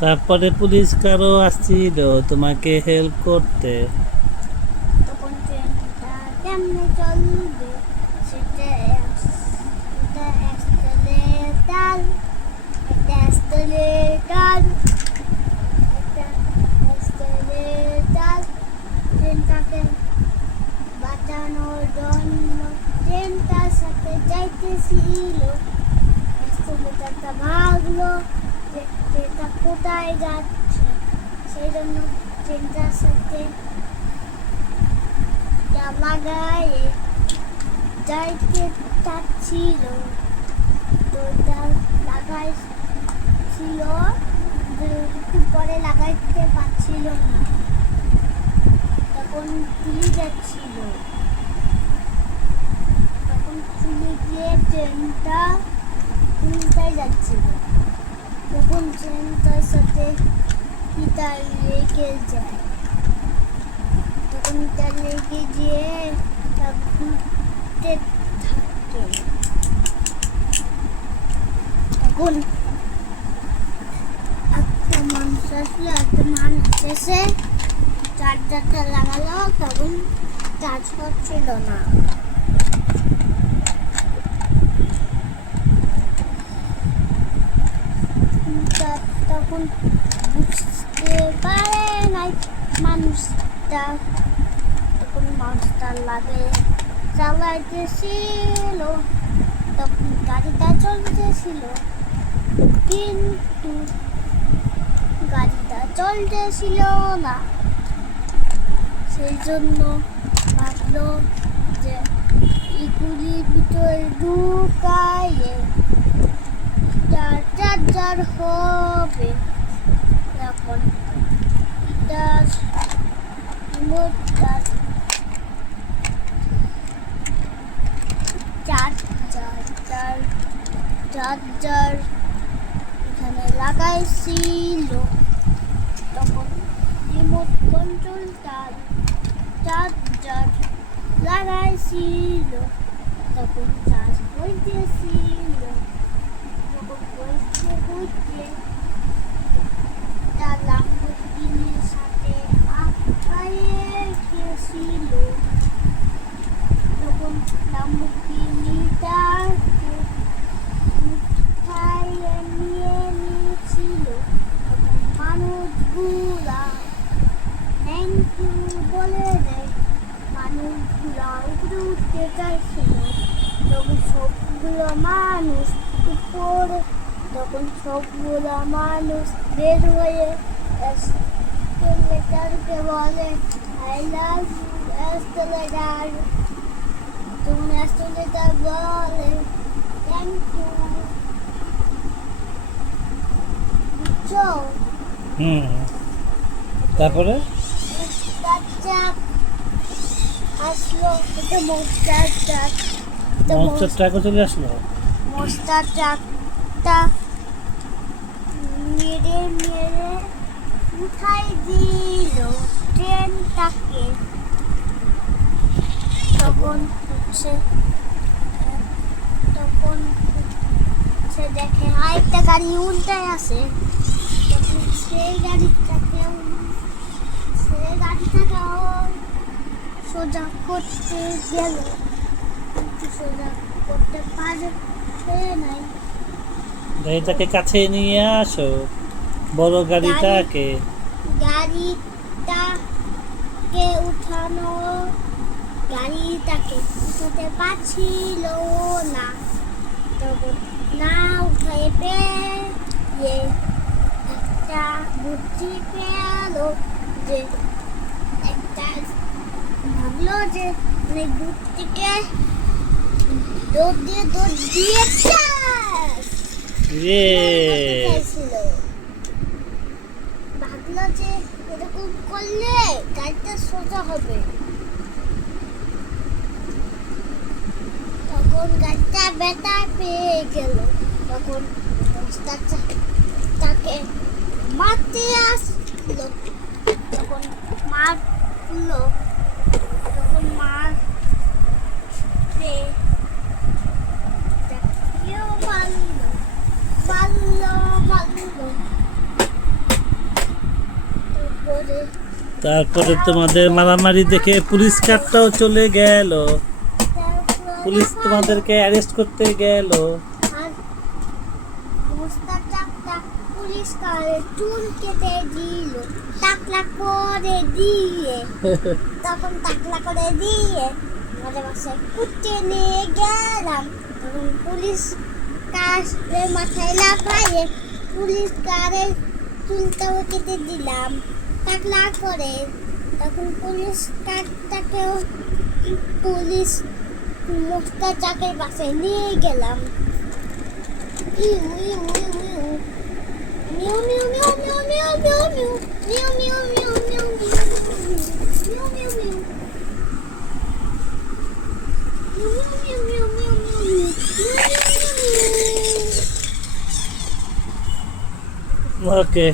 তারপরে পুলিশ কারও আসছিল তোমাকে হেল্প করতে। তখন ট্রেনটা কেমনে চলবে? সেটা এক্সেলেটারটা ভাগলো যে ট্রেনটা কোথায় যাচ্ছে? সেই জন্য ট্রেনটার সাথে লাগায়ে যাইতে চাচ্ছিল। তো লাগাই ছিল একটু পরে লাগাইতে পারছিল না। তখন তুলে যাচ্ছিল। তখন তুলে গিয়ে ট্রেনটা উল্টায় যাচ্ছিল? তখন ট্রেনটার সাথে পিতা লেগে যায়। তখন তার লেগে গিয়ে তা ঘুরতে থাকে। তখন একটা মানুষ আসলো, একটা মানুষ এসে চার্জারটা লাগালো, তখন চার্জ করছিল না তা তখন বুঝতে পারে নাই মানুষটা। তখন মানুষটা লাগে চালাইতেছিল। তখন গাড়িটা চলতেছিল। কিন্তু গাড়িটা চলতেছিল না। সেই জন্য ভাবলো যে এগুলির ভিতরে ঢুকাইয়ে চার চার্জার হবে। এখন এটা রিমোটটা চার্জার চার চার্জার এখানে লাগাইছিল তখন রিমোট কন্ট্রোলটা চার্জার লাগাইছিল তখন চার্জ হইতেছিল তখন হইতে হইতে তার লাম্বরগিনির সাথে আটকায়ে গেছিল তখন লাম্বরগিনিটাকে উঠাইয়ে নিয়ে নিয়েছিল তখন মানুষগুলা থ্যাংক ইউ বলে দেয় উপরে উঠতে চাইছিল তখন সবগুলো মানুষ উপরে তখন সবগুলো মানুষ বের হয়ে এস্কেলেটারকে বলে আই লাভ এস্কেলেটার তখন এস্কেলেটার বলে থ্যাংক ইউ হুম। তারপরে? বাচ্চা আসলো এটা মোস্টার ট্রাক মনস্টার ট্রাকও চলে আসলো? মোস্টার ট্রাকটা মেরে মেরে উঠাই দিল ট্রেনটাকে। তখন হচ্ছে তখন সে দেখে আরেকটা গাড়ি উল্টায় আসে তখন সেই গাড়িটাকে সেই গাড়িটাকেও সোজা করতে গেল। সোজা করতে পারে নাই। গাড়িটাকে কাছে নিয়ে আসো। বড় গাড়িটাকে। গাড়িটাকে উঠানো গাড়িটাকে উঠাতে পারছিল না। তখন না উঠাই পেয়ে একটা বুদ্ধি পেল যে একটা ভাবলো যে মানে দৌড় দিয়ে দৌড় দিয়ে চাস! ইয়ে চাইছিল। ভাবলো যে এরকম করলে গাড়িটা সোজা হবে তখন গাড়িটা বেতা পেয়ে গেল তখন তাকে মারতে আসলো তখন মারলো তারপরে তোমাদের মারামারি দেখে পুলিশ কারটাও চলে গেল। পুলিশ তোমাদেরকে অ্যারেস্ট করতে গেল। কারে করে দিয়ে করে গেলাম পুলিশ মাথায় লাফাইয়ে পুলিশ কারের চুলটাও কেটে দিলাম। টাকলা করে তখন পুলিশ কারটাকেও পুলিশ মোস্তার চাকের বাসায় নিয়ে গেলাম ইউ ইউ ইউ ইউ মিউ মিউ মিউ মিউ মিউ মিউ মিউ মিউ মিউ মিউ মিউ মিউ মিউ মিউ ওকে